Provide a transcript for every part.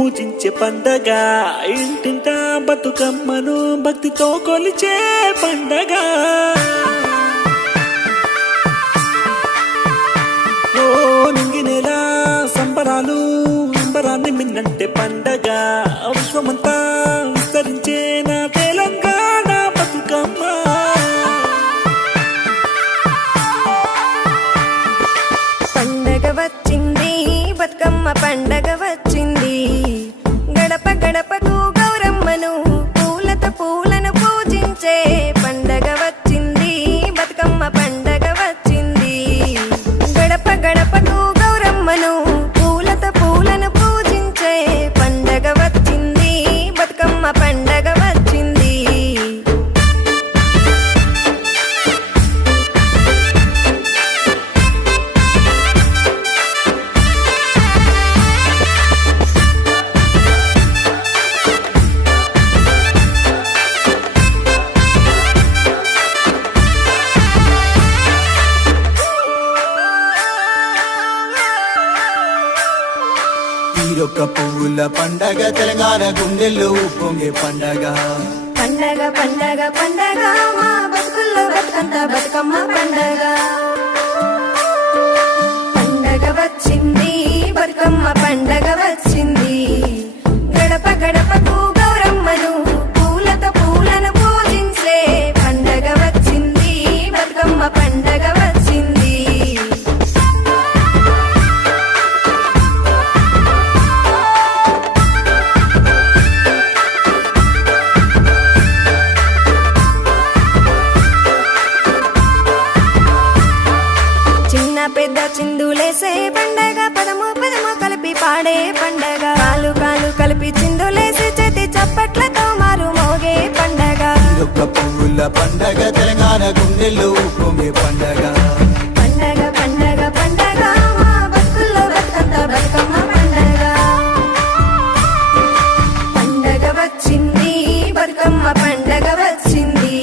పూజించే పండగ, ఇంటింటా బతుకమ్మను భక్తితో కొలిచే పండగ. ఓ నింగినేలా సంబరాలు అంబరాన్ని మిన్నంటే పండగ, విశ్వమంతా విస్తరించే నా తెలంగాణ బతుకమ్మ. పండగ వచ్చింది బతుకమ్మ పండగ వచ్చింది, గడప గడపకు గౌరమ్మను పూలతో పూలను పూజించే పండగ వచ్చింది బతుకమ్మ పండగ వచ్చింది. గడప గడపకు గౌరమ్మను పూలతో పూలను పూజించే పండగ వచ్చింది బతుకమ్మ పండగ వచ్చింది. తీరొక్క పువ్వుల పండగ, తెలంగాణ గుండెల్లో పొంగే పండగ. పండగ పండగ పండగ మా బతుకుల్లో బతుకంత బతుకమ్మ పండగ. పండగ వచ్చింది బతుకమ్మ పండగ వచ్చింది, గడప గడపకు గౌరమ్మను పూలతో పూలను పూజించే పండగ వచ్చింది బతుకమ్మ పండగ వచ్చింది. చిన్న పెద్ద చిందులేసే పండగ, పదము పదము కలిపి పాడే పండగ, కాలు కాలు కలిపి చిందులేసి చేతి చప్పట్లతో మారు మోగే పండగ. తీరొక్క పువ్వుల పండగ, తెలంగాణ గుండెల్లో పొంగే పండగ. పండగ పండగ పండగ మా బతుకుల్లో బతుకంత బతుకమ్మ పండగ. పండగ వచ్చింది బతుకమ్మ పండగ వచ్చింది,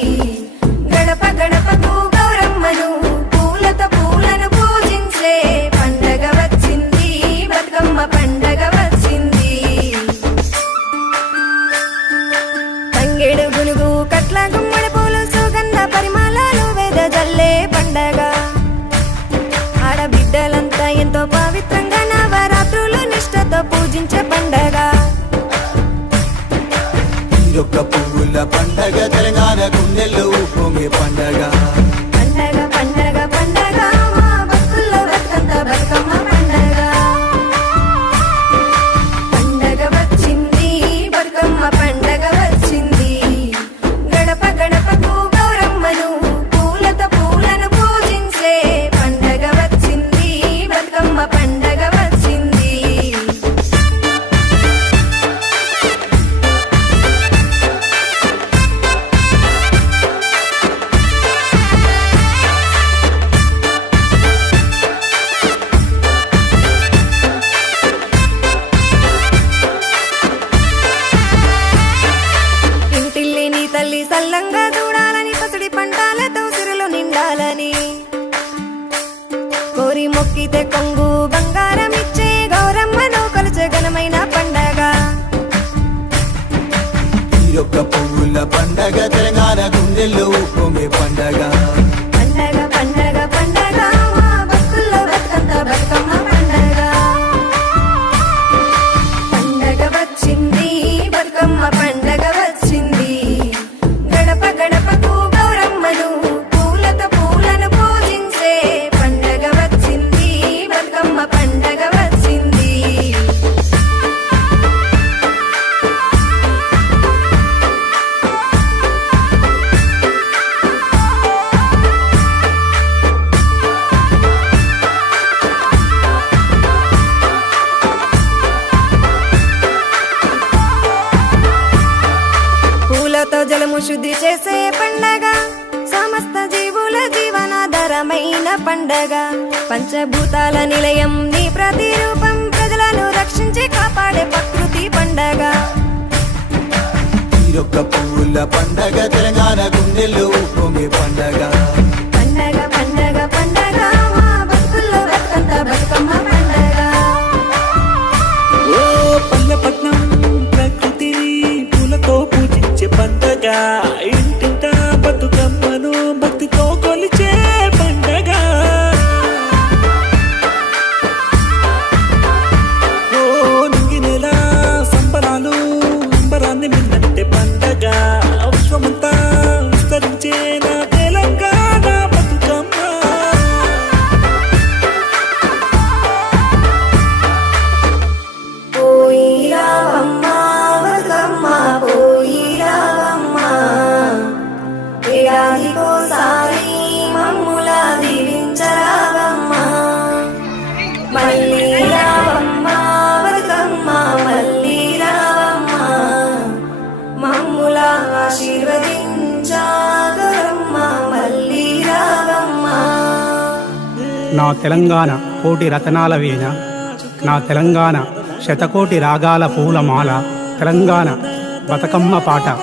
గడప గడపకు గౌరమ్మను పూలతో పూలను పూజించే పండగ వచ్చింది బతుకమ్మ పండగ వచ్చింది. తంగేడు గునుగు కట్ల గుమ్మడి పూలు సుగంధ పరిమళాలు వేద జల్లే పండగ. ఆడబిడ్డలంతా ఎంతో పవిత్రంగా నవరాత్రులు నిష్ఠతో పూజించే పండగ. తీరొక్క పువ్వుల పండగ, తెలంగాణ గుండెల్లో పొంగే పండగ. పండగ పండగ పండగ మా బతుకుల్లో బతుకంత బతుకమ్మ పండగ. పండగ వచ్చింది బతుకమ్మ పండగ వచ్చింది, గడప గడపకు గౌరమ్మను పూలతో పూలను పూజించే పండగ వచ్చింది బతుకమ్మ పండగ వచ్చింది. ఇంటిల్లి నీ తల్లి సల్లంగా చూడాలని, పసిడి పంటాలతో సిరులు నిండాలని, కోరి మొక్కితే కొంగు బంగారం ఇచ్చే గౌరమ్మను కొలిచే ఘనమైన పండగ. తీరొక్క పువ్వుల పండగ, తెలంగాణ గుండెల్లో పొంగే పండగ. పండగ పండగ పండగ మా బతుకుల్లో బతుకంత బతుకమ్మ పండగ. పండగ వచ్చింది బతుకమ్మ పండగ వచ్చింది, గడప గడపకు గౌరమ్మను పూలతో పూలను పూజించే పండగ వచ్చింది బతుకమ్మ పండగ వచ్చింది. పూలతో జలము శుద్ధి చేసే పండగ, సమస్త జీవుల జీవనాధారమైన పండగ. పంచభూతాల నిలయం నీ ప్రతిరూపం, ప్రజలను రక్షించి కాపాడే ప్రకృతి పండగ. తీరొక్క పువ్వుల పండగ, తెలంగాణ గుండెల్లో పొంగే పండగ. పండగ పండగ పండగ మా బతుకుల్లో బతుకంత బతుకమ్మ పండగ. ఓ పల్లె పట్నం నా తెలంగాణ కోటి రతనాల వీణ, నా తెలంగాణ శతకోటి రాగాల పూలమాల, తెలంగాణ బతుకమ్మ పాట.